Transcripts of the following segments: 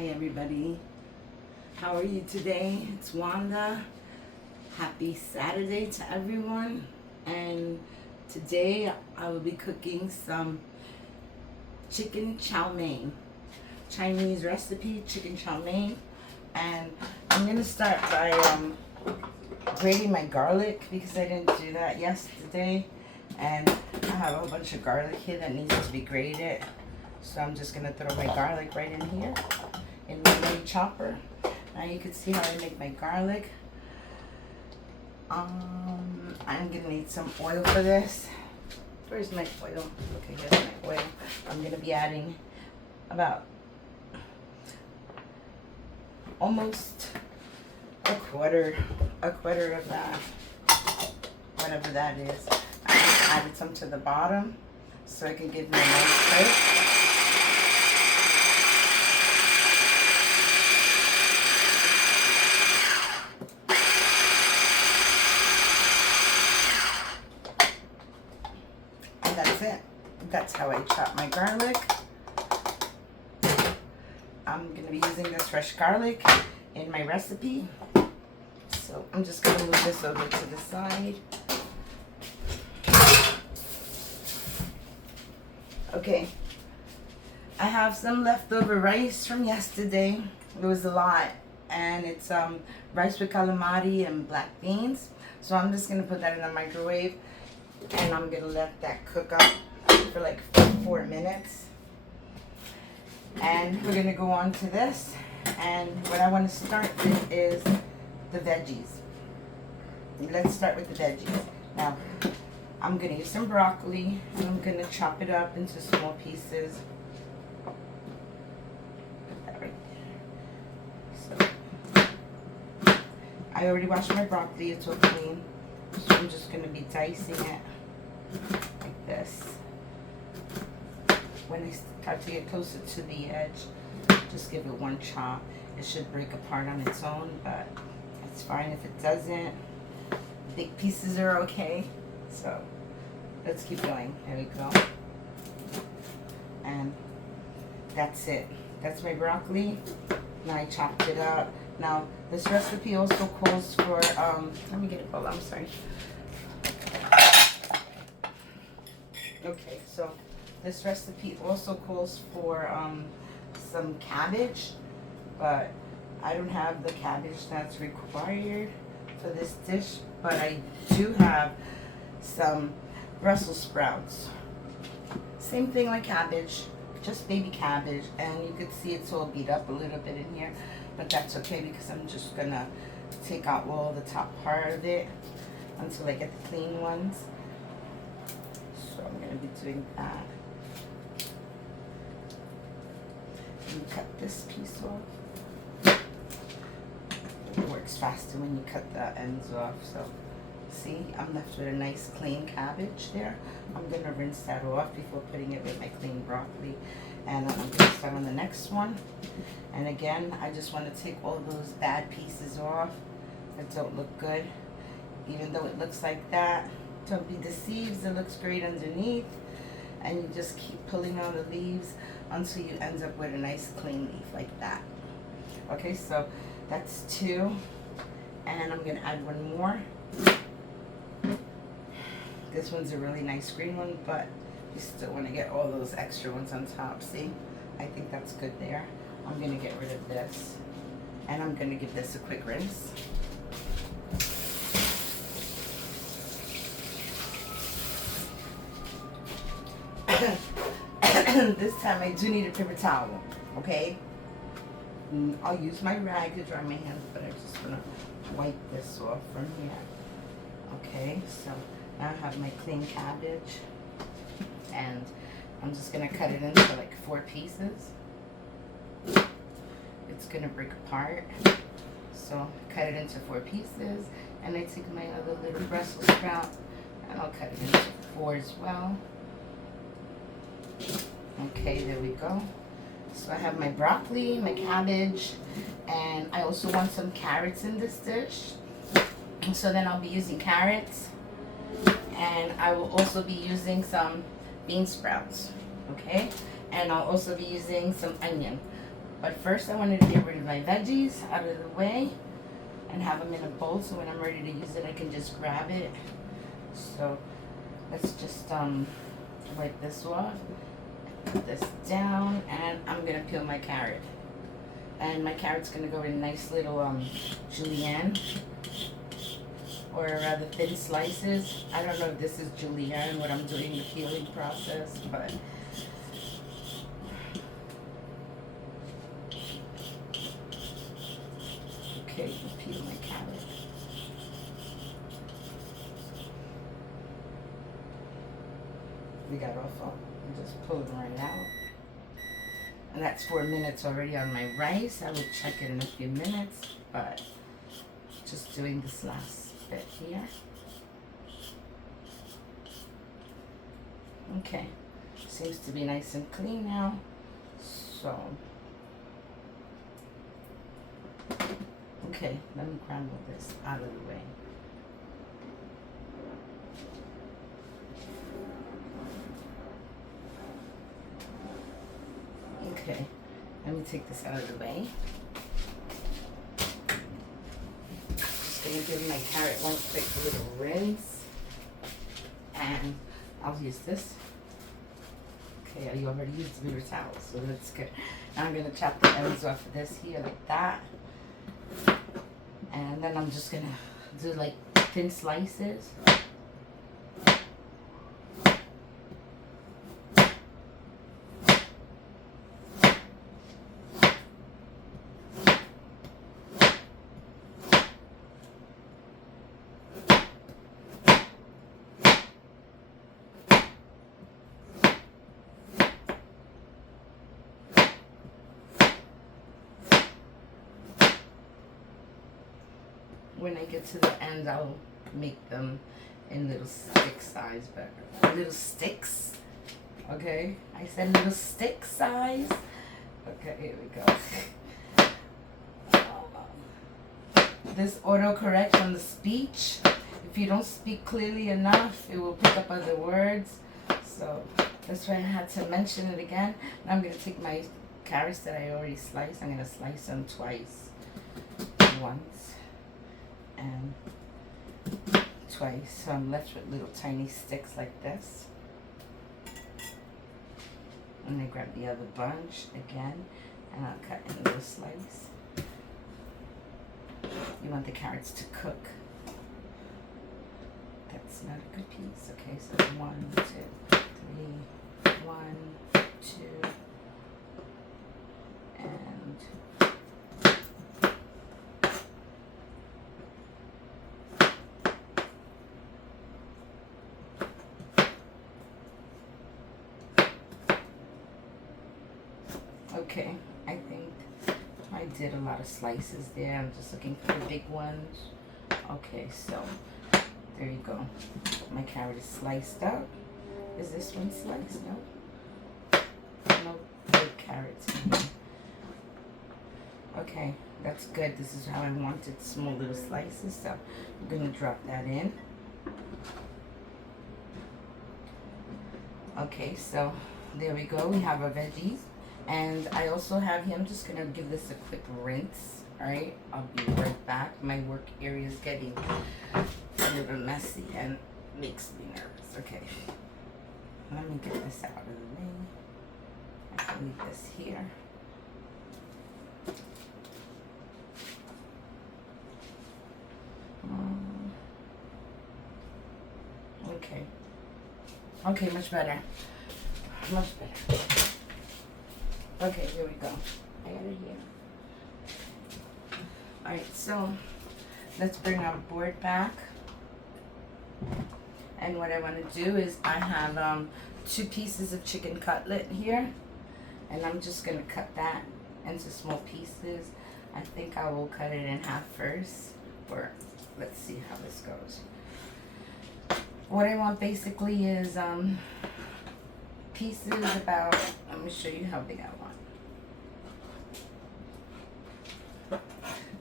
Hi everybody, how are you today? It's Wanda. Happy Saturday to everyone. And today I will be cooking some chicken chow mein, Chinese recipe chicken chow mein. And I'm gonna start by grating my garlic because I didn't do that yesterday. And I have a whole bunch of garlic here that needs to be grated. So I'm just gonna throw my garlic right in here in my mini chopper. Now you can see how I make my garlic. I'm gonna need some oil for this. Where's my oil? Okay, here's my oil. I'm gonna be adding about almost a quarter of that, whatever that is. I just added some to the bottom so it can give me a nice flavor. That's it. That's how I chop my garlic. I'm going to be using this fresh garlic in my recipe. So I'm just going to move this over to the side. Okay. I have some leftover rice from yesterday. It was a lot. And it's rice with calamari and black beans. So I'm just going to put that in the microwave. And I'm going to let that cook up for like 4 minutes. And we're going to go on to this. And what I want to start with is the veggies. Let's start with the veggies. Now, I'm going to use some broccoli. And I'm going to chop it up into small pieces. Put that right there. So, I already washed my broccoli. It's all clean. So I'm just going to be dicing it like this. When I start to get closer to the edge, just give it one chop. It should break apart on its own, but it's fine if it doesn't. Big pieces are okay. So let's keep going. There we go. And that's it. That's my broccoli. Now I chopped it up. Now, this recipe also calls for, let me get it, I'm sorry. Okay, so this recipe also calls for some cabbage, but I don't have the cabbage that's required for this dish, but I do have some Brussels sprouts. Same thing like cabbage, just baby cabbage, and you can see it's all beat up a little bit in here. But that's okay because I'm just gonna take out all the top part of it until I get the clean ones. So I'm gonna be doing that. And cut this piece off. It works faster when you cut the ends off. So see, I'm left with a nice clean cabbage there. I'm gonna rinse that off before putting it with my clean broccoli. And I'm going to start on the next one. And again, I just want to take all those bad pieces off that don't look good. Even though it looks like that, don't be deceived. It looks great underneath. And you just keep pulling on the leaves until you end up with a nice clean leaf like that. Okay, so that's 2. And I'm going to add one more. This one's a really nice green one, but you still want to get all those extra ones on top. See? I think that's good there. I'm going to get rid of this. And I'm going to give this a quick rinse. This time I do need a paper towel. Okay? I'll use my rag to dry my hands, but I'm just going to wipe this off from here. Okay? So now I have my clean cabbage. And I'm just going to cut it into like 4 pieces. It's going to break apart. So cut it into 4 pieces. And I take my other little Brussels sprout and I'll cut it into 4 as well. Okay, there we go. So I have my broccoli, my cabbage, and I also want some carrots in this dish. So then I'll be using carrots. And I will also be using some bean sprouts, okay? And I'll also be using some onion. But first I wanted to get rid of my veggies out of the way and have them in a bowl so when I'm ready to use it I can just grab it. So let's just wipe this off, put this down, and I'm gonna peel my carrot. And my carrot's gonna go in nice little julienne, or rather thin slices. I don't know if this is julienne, what I'm doing the peeling process, but okay, peel my carrot. We got off, just pull them right out. And that's 4 minutes already on my rice. I will check it in a few minutes, but just doing this last bit here. Okay, seems to be nice and clean now. So, okay, let me crumble this out of the way. Okay, let me take this out of the way. Just gonna give my carrot one quick little rinse. And I'll use this. Okay, I already used the paper towel, so that's good. Now I'm gonna chop the ends off of this here like that. And then I'm just gonna do like thin slices. When I get to the end, I'll make them in little stick size, but little sticks. Okay, I said little stick size. Okay, here we go. This autocorrect on the speech. If you don't speak clearly enough, it will pick up other words. So that's why I had to mention it again. Now I'm gonna take my carrots that I already sliced. I'm gonna slice them twice. Once. And twice, so I'm left with little tiny sticks like this. And I grab the other bunch again, and I'll cut in a little slice. You want the carrots to cook. That's not a good piece. Okay, so 1, 2, 3, 1, 2, and okay, I think I did a lot of slices there. I'm just looking for the big ones. Okay, so there you go. My carrot is sliced up. Is this one sliced? No. No big carrots in here. Okay, that's good. This is how I wanted, small little slices. So I'm going to drop that in. Okay, so there we go. We have our veggies. And I also have here, I'm just going to give this a quick rinse. Alright, I'll be right back. My work area is getting a little messy and makes me nervous. Okay, let me get this out of the way. I can leave this here. Okay. Okay, much better. Much better. Okay, here we go. I got it here. Alright, so let's bring our board back. And what I want to do is I have 2 pieces of chicken cutlet here. And I'm just going to cut that into small pieces. I think I will cut it in half first. Or let's see how this goes. What I want basically is pieces about, let me show you how big I want.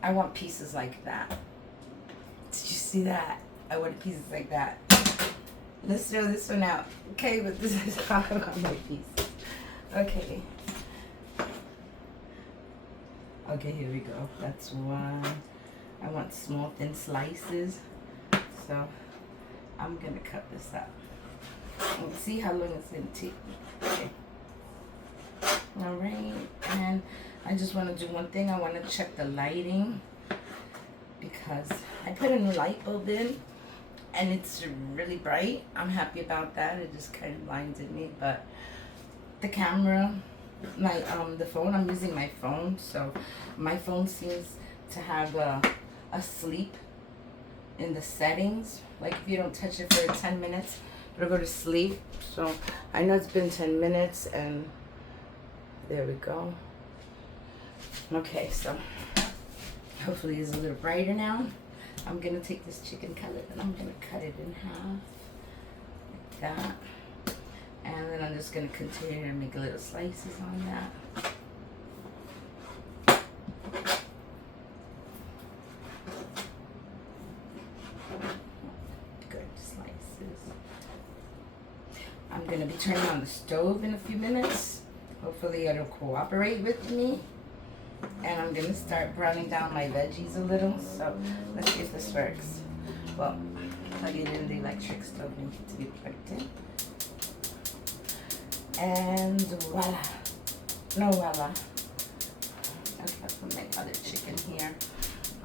I want pieces like that. Did you see that? I want pieces like that. Let's throw this one out. Okay, but this is how I want my pieces. Okay. Okay, here we go. That's one. I want small, thin slices. So I'm gonna cut this up. And see how long it's gonna take me. Okay. All right, and I just want to do one thing. I want to check the lighting because I put a new light bulb in and it's really bright. I'm happy about that. It just kind of blinded me, but the camera, my the phone, I'm using my phone, so my phone seems to have a sleep in the settings. Like if you don't touch it for 10 minutes, it'll go to sleep. So I know it's been 10 minutes and there we go. Okay, so hopefully it's a little brighter now. I'm gonna take this chicken cutlet and I'm gonna cut it in half like that. And then I'm just gonna continue to make little slices on that. Good slices. I'm gonna be turning on the stove in a few minutes. Hopefully it'll cooperate with me. And I'm gonna start browning down my veggies a little. So let's see if this works. Well, plug it in the electric stove needs to be plugged in. And voila. No voila. Okay, I'll put my other chicken here.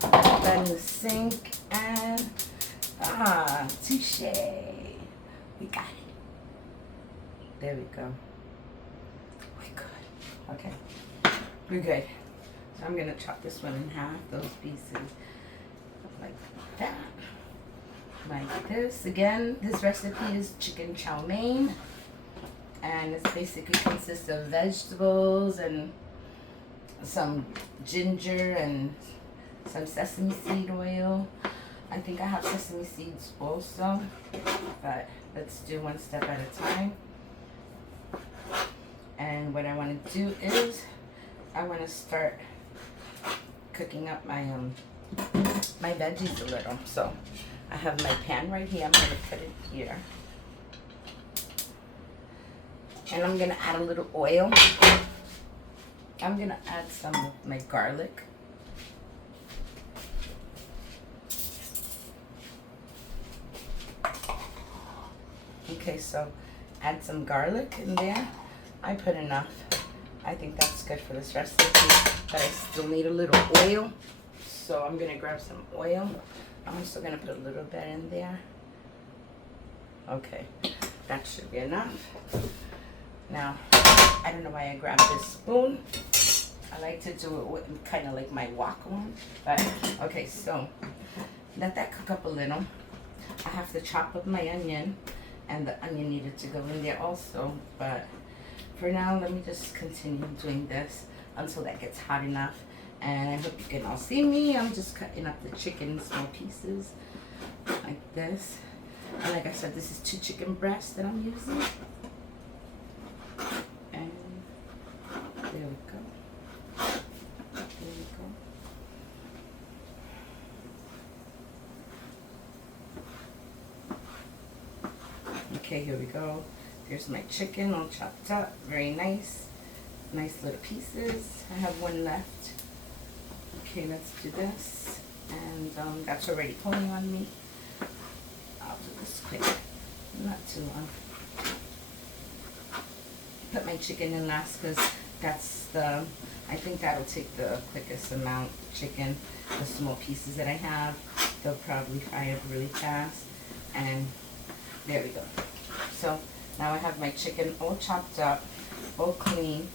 I'll put that in the sink and touche. We got it. There we go. We're good. Okay. We're good. So I'm gonna chop this one in half, those pieces like that. Like this. Again, this recipe is chicken chow mein. And it's basically consists of vegetables and some ginger and some sesame seed oil. I think I have sesame seeds also, but let's do one step at a time. And what I want to do is I want to start cooking up my my veggies a little. So I have my pan right here. I'm going to put it here. And I'm going to add a little oil. I'm going to add some of my garlic. Okay, so add some garlic in there. I put enough. I think that's good for this recipe, but I still need a little oil. So I'm going to grab some oil. I'm also going to put a little bit in there. Okay, that should be enough. Now, I don't know why I grabbed this spoon. I like to do it with kind of like my wok one. But, okay, so let that cook up a little. I have to chop up my onion, and the onion needed to go in there also. But for now, let me just continue doing this until that gets hot enough. And I hope you can all see me. I'm just cutting up the chicken in small pieces like this. And like I said, this is 2 chicken breasts that I'm using. And there we go. There we go. Okay, here we go. There's my chicken all chopped up. Very nice. Nice little pieces. I have one left. Okay, let's do this. And that's already pulling on me. I'll do this quick. Not too long. Put my chicken in last because that's the, I think that'll take the quickest amount of chicken. The small pieces that I have, they'll probably fry up really fast. And there we go. So now I have my chicken all chopped up, all clean,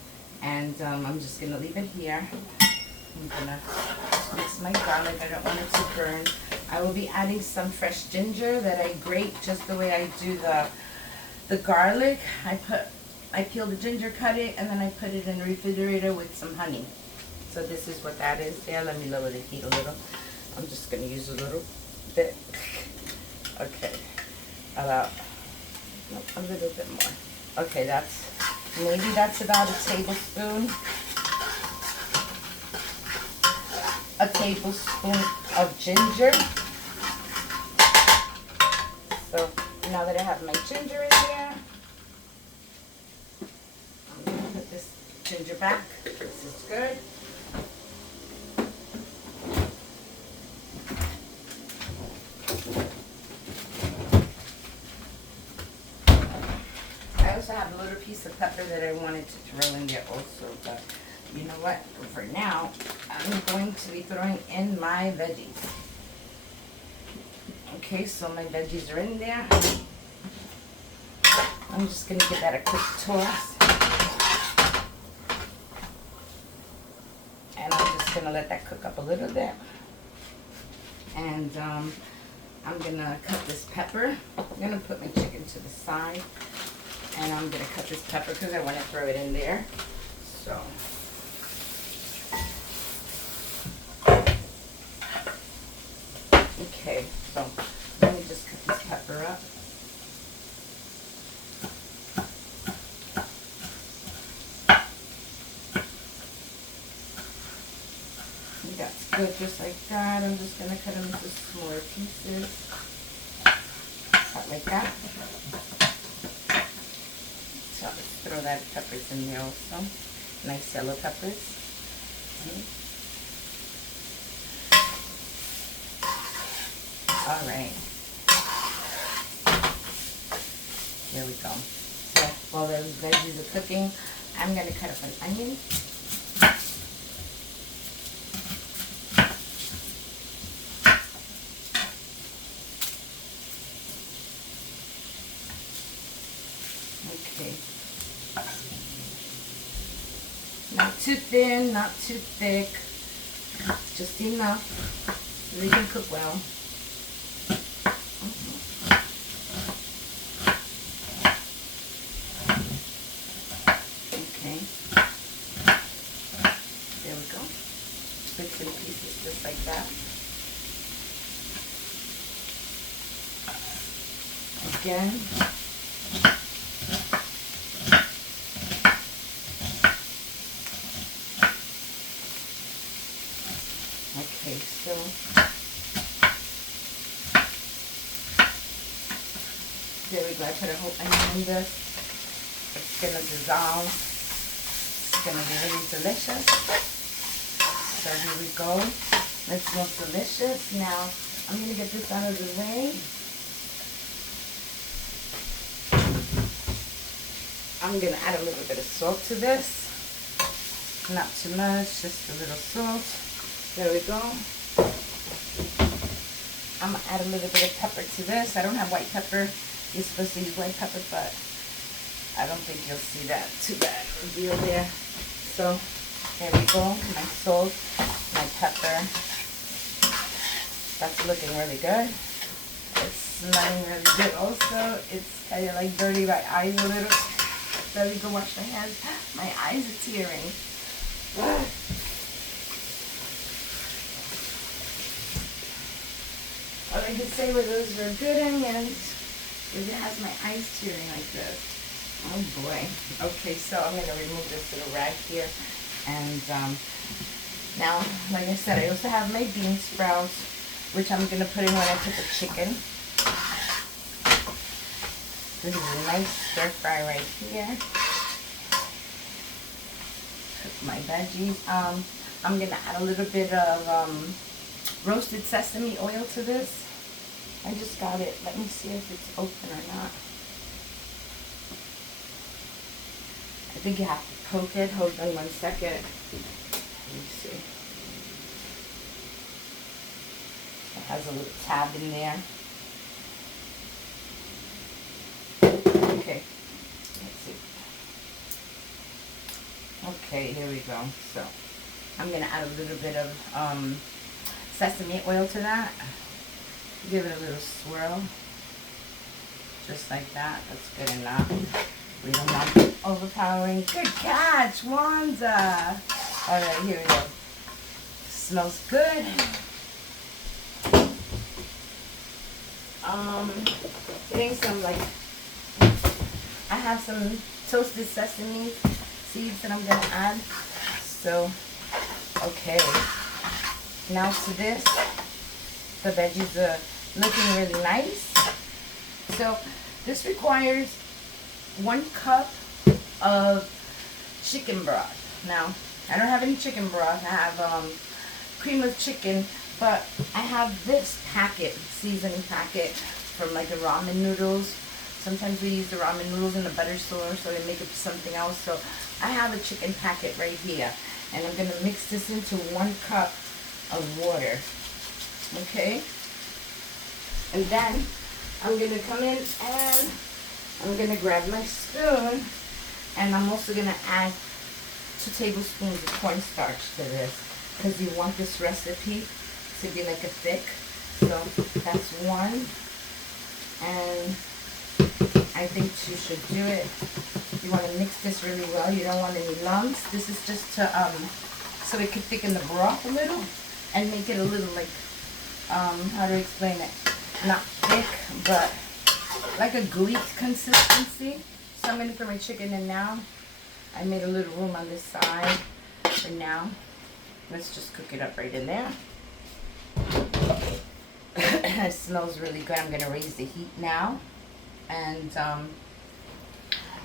and I'm just gonna leave it here. I'm gonna mix my garlic. I don't want it to burn. I will be adding some fresh ginger that I grate just the way I do the garlic. I peel the ginger, cut it, and then I put it in the refrigerator with some honey. So this is what that is there. Let me lower the heat a little. I'm just gonna use a little bit. Okay, about a little bit more. Okay, maybe that's about a tablespoon. A tablespoon of ginger. So now that I have my ginger in there, I'm going to put this ginger back. This is good. also have a little piece of pepper that I wanted to throw in there also, but you know what? For now, I'm going to be throwing in my veggies. Okay, so my veggies are in there. I'm just going to give that a quick toss. And I'm just going to let that cook up a little bit. And I'm going to cut this pepper. I'm going to put my chicken to the side. And I'm going to cut this pepper because I want to throw it in there. So. Okay, so let me just cut this pepper up. That's good, just like that. I'm just going to cut them into smaller pieces. Cut like that. So let's throw that peppers in there also. Nice yellow peppers. All right. There we go. So while those veggies are cooking, I'm going to cut up an onion. Okay. Not too thin, not too thick. Just enough so they can cook well. Okay. There we go. Bits and pieces just like that. Again. Okay, so there we go. I put a whole onion in this. It's gonna dissolve. It's gonna be really delicious. So here we go. It smells delicious. Now I'm gonna get this out of the way. I'm gonna add a little bit of salt to this. Not too much, just a little salt. There we go. I'm going to add a little bit of pepper to this. I don't have white pepper. You're supposed to use white pepper, but I don't think you'll see that too bad of a deal there. So, there we go. My salt, my pepper. That's looking really good. It's smelling really good also. It's kind of like dirty my eyes a little. Let me go wash my hands. My eyes are tearing. All I could say were those were good onions. Because it has my eyes tearing like this. Oh boy. Okay, so I'm going to remove this little rag here. And now, like I said, I also have my bean sprouts, which I'm going to put in when I put the chicken. This is a nice stir fry right here. Cook my veggies. I'm going to add a little bit of roasted sesame oil to this. I just got it. Let me see if it's open or not. I think you have to poke it. Hold on 1 second. Let me see. It has a little tab in there. Okay. Let's see. Okay, here we go. So, I'm going to add a little bit of sesame oil to that. Give it a little swirl. Just like that. That's good enough. We don't want it overpowering. Good catch, Wanza. Alright, here we go. Smells good. Getting some I have some toasted sesame seeds that I'm going to add. So, okay. Now to this. The veggies are looking really nice. So this requires 1 cup of chicken broth. Now, I don't have any chicken broth. I have cream of chicken, but I have this packet, seasoning packet from like the ramen noodles. Sometimes we use the ramen noodles in the butter sauce, so they make it something else. So I have a chicken packet right here, and I'm gonna mix this into 1 cup of water. Okay, and then I'm gonna come in and I'm gonna grab my spoon, and I'm also gonna add 2 tablespoons of cornstarch to this, because you want this recipe to be like a thick. So that's 1, and I think you should do it. You want to mix this really well. You don't want any lumps. This is just to so it can thicken the broth a little and make it a little like how do I explain it? Not thick, but like a gooey consistency. So I'm gonna throw my chicken in now. I made a little room on this side for now. Let's just cook it up right in there. It smells really good. I'm gonna raise the heat now and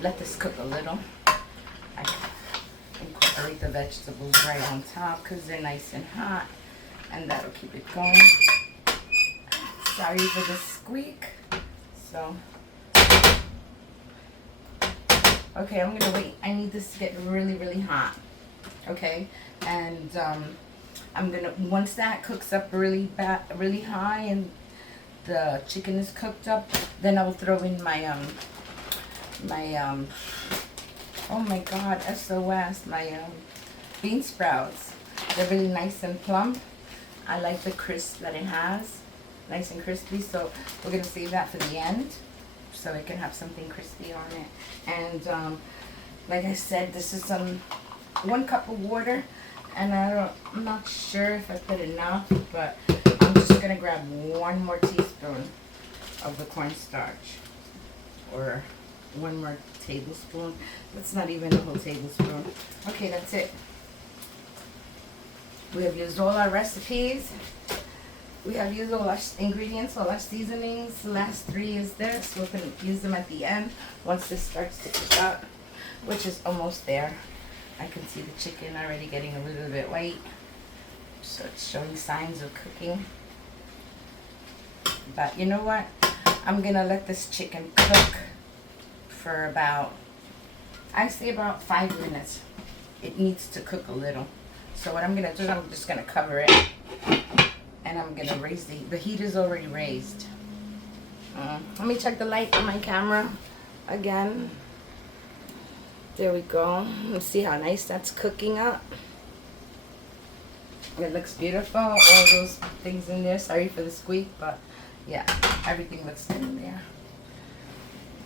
let this cook a little. I incorporate the vegetables right on top because they're nice and hot, and that'll keep it going. Sorry for the squeak. So, okay, I'm gonna wait. I need this to get really, really hot. Okay, and I'm gonna, once that cooks up really high and the chicken is cooked up, then I will throw in my oh my god, SOS, my bean sprouts. They're really nice and plump. I like the crisp that it has, nice and crispy. So we're gonna save that for the end, so it can have something crispy on it. And like I said, this is 1 cup of water, and I'm not sure if I put enough, but I'm just gonna grab 1 more teaspoon of the cornstarch, or 1 more tablespoon. That's not even a whole tablespoon. Okay, that's it. We have used all our recipes. We have used all our ingredients, all our seasonings. The last 3 is this. We're gonna use them at the end once this starts to cook up, which is almost there. I can see the chicken already getting a little bit white, so it's showing signs of cooking. But you know what? I'm gonna let this chicken cook for about, I say about 5 minutes. It needs to cook a little. So what I'm gonna do is I'm just gonna cover it, and I'm gonna raise the heat is already raised. Let me check the light on my camera again. There we go. Let's see how nice that's cooking up. It looks beautiful. All those things in there. Sorry for the squeak, but yeah, everything looks good in there.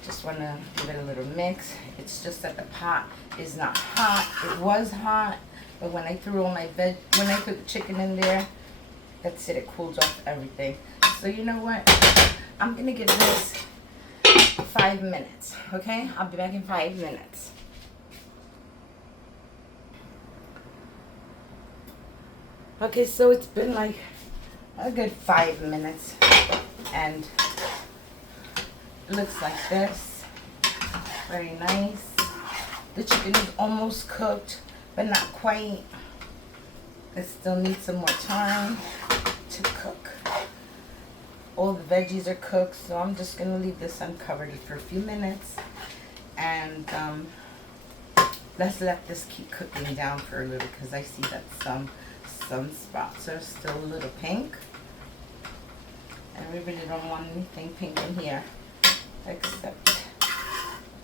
Just want to give it a little mix. It's just that the pot is not hot. It was hot, but when I threw all my when I put the chicken in there, that's it. It cooled off everything. So you know what? I'm gonna give this 5 minutes. Okay, I'll be back in 5 minutes. Okay, so it's been like a good 5 minutes, and it looks like this. Very nice. The chicken is almost cooked, but not quite. It still needs some more time to cook. All the veggies are cooked, so I'm just gonna leave this uncovered for a few minutes, and let's let this keep cooking down for a little, because I see that some spots are still a little pink, and we really don't want anything pink in here except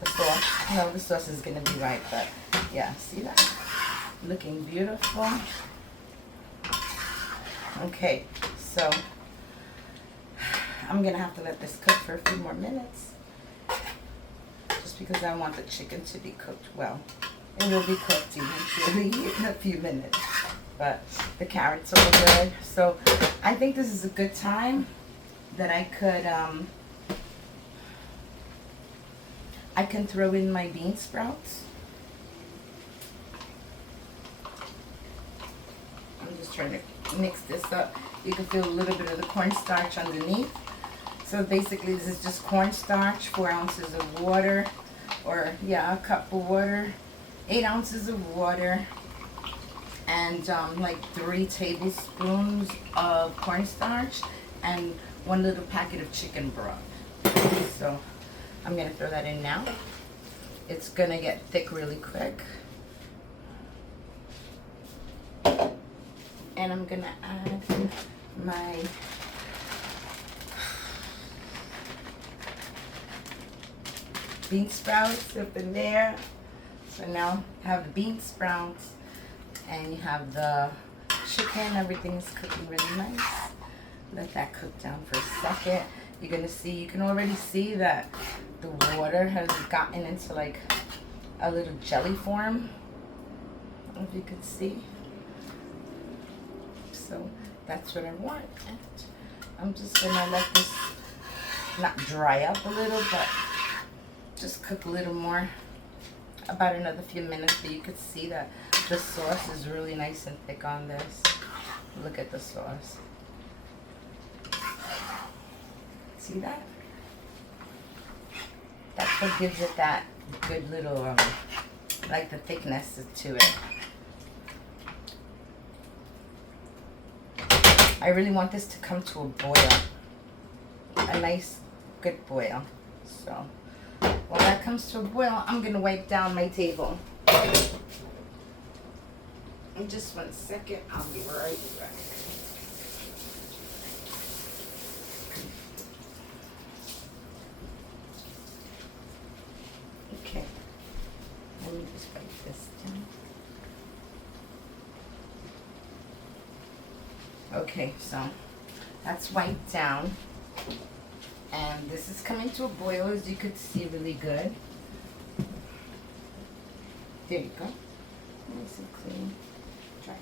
the sauce. No, the sauce is gonna be right, but yeah, see that? Looking beautiful. Okay, so I'm gonna have to let this cook for a few more minutes, just because I want the chicken to be cooked well. It will be cooked eventually in a few minutes, but the carrots are all good. So I think this is a good time that I can throw in my bean sprouts. I'm just trying to mix this up. You can feel a little bit of the cornstarch underneath. So basically this is just cornstarch, 4 ounces of water, or yeah, a cup of water, 8 ounces of water, and like 3 tablespoons of cornstarch, and 1 little packet of chicken broth. So I'm gonna throw that in now. It's gonna get thick really quick. And I'm gonna add my bean sprouts up in there. So now you have the bean sprouts and you have the chicken. Everything's cooking really nice. Let that cook down for a second. You're gonna see, you can already see that the water has gotten into like a little jelly form, if you could see. So that's what I want. And I'm just gonna let this not dry up a little, but just cook a little more, about another few minutes. But you could see that the sauce is really nice and thick on this. Look at the sauce. See that? That's what gives it that good little, like the thickness to it. I really want this to come to a boil. A nice, good boil. So, while that comes to a boil, I'm going to wipe down my table. In just 1 second, I'll be right back. Okay, let me just wipe this down. Okay, so that's wiped down. And this is coming to a boil, as you could see, really good. There you go. Nice and clean. Dry.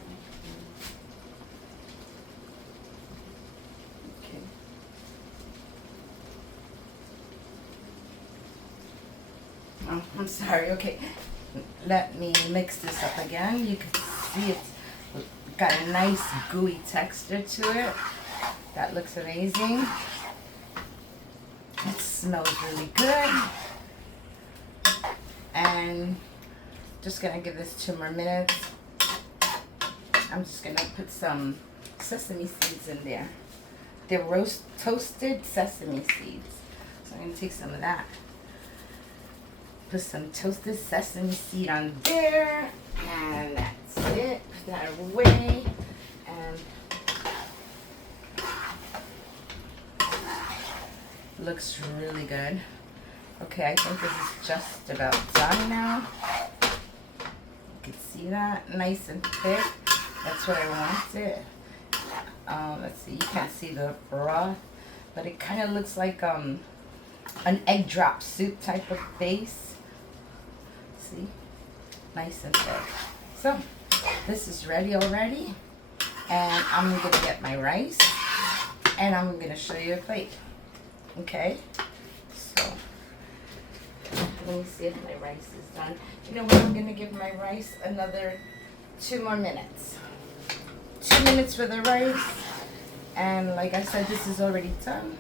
Okay. Oh, I'm sorry. Okay. Let me mix this up again. You can see it's got a nice gooey texture to it. That looks amazing. It smells really good. And just gonna give this 2 more minutes. I'm just gonna put some sesame seeds in there. They're toasted sesame seeds. So I'm gonna take some of that. Put some toasted sesame seed on there. And that's it. Put that away. And looks really good. Okay, I think this is just about done now. You can see that, nice and thick. That's what I wanted. Let's see, you can't see the broth, but it kind of looks like an egg drop soup type of base. See, nice and thick. So this is ready already, and I'm gonna get my rice, and I'm gonna show you a plate. Okay, so let me see if my rice is done. You know what, I'm gonna give my rice another 2 more minutes. 2 minutes for the rice, and like I said, this is already done.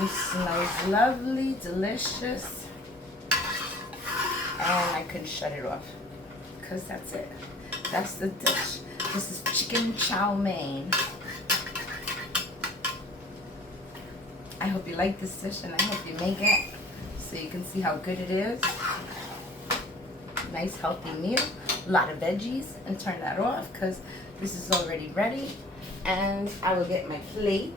It smells lovely, delicious, and I couldn't shut it off because that's it. That's the dish. This is chicken chow mein. I hope you like this dish, and I hope you make it so you can see how good it is. Nice healthy meal, a lot of veggies, and turn that off because this is already ready. And I will get my plate.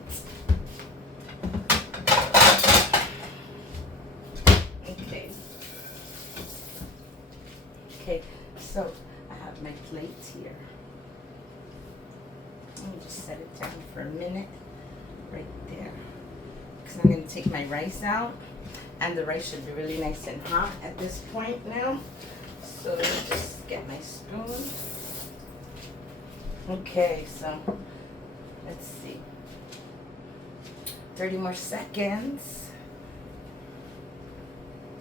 Okay. Okay, so I have my plate here. Let me just set it down for a minute right there. Because I'm going to take my rice out, and the rice should be really nice and hot at this point now. So let me just get my spoon. Okay, so let's see. 30 more seconds.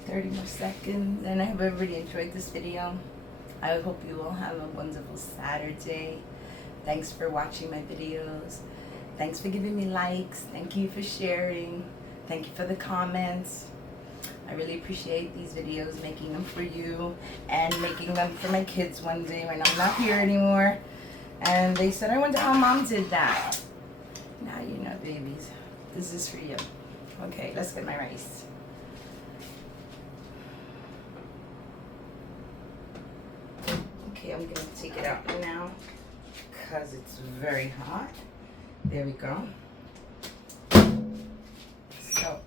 30 more seconds. And I hope everybody enjoyed this video. I hope you all have a wonderful Saturday. Thanks for watching my videos. Thanks for giving me likes. Thank you for sharing. Thank you for the comments. I really appreciate these videos, making them for you and making them for my kids one day when I'm not here anymore. And they said, I wonder how Mom did that. Now you know, babies. This is for you. Okay, let's get my rice. Okay, I'm gonna take it out now because it's very hot. There we go. So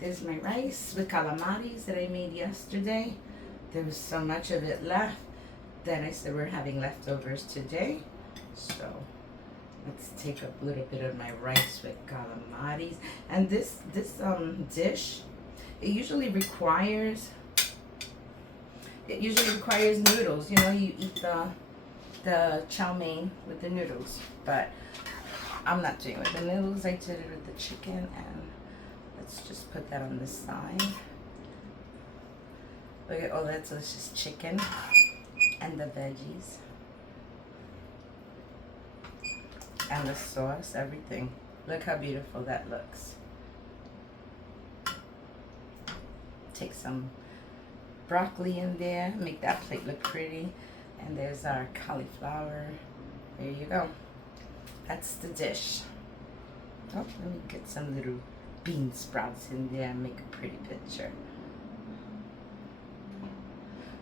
there's my rice with calamaris that I made yesterday. There was so much of it left. Then I said we're having leftovers today. So let's take a little bit of my rice with calamaris. And this dish, it usually requires noodles. You know, you eat the chow mein with the noodles, but I'm not doing it with the noodles. I did it with the chicken, and let's just put that on the side. Look at all that delicious chicken and the veggies and the sauce, everything. Look how beautiful that looks. Take some broccoli in there, make that plate look pretty. And there's our cauliflower. There you go. That's the dish. Oh, let me get some little bean sprouts in there and make a pretty picture.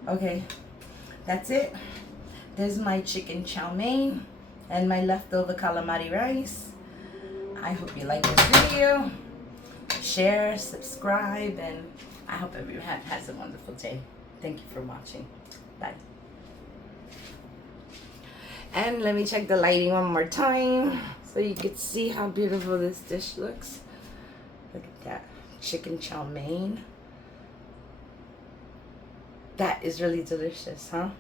Okay, that's it. There's my chicken chow mein and my leftover calamari rice. I hope you like this video. Share, subscribe, and I hope everyone has a wonderful day. Thank you for watching. Bye. And let me check the lighting one more time so you can see how beautiful this dish looks. Look at that chicken chow mein. That is really delicious, huh?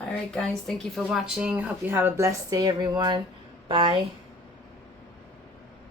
All right, guys. Thank you for watching. Hope you have a blessed day, everyone. Bye.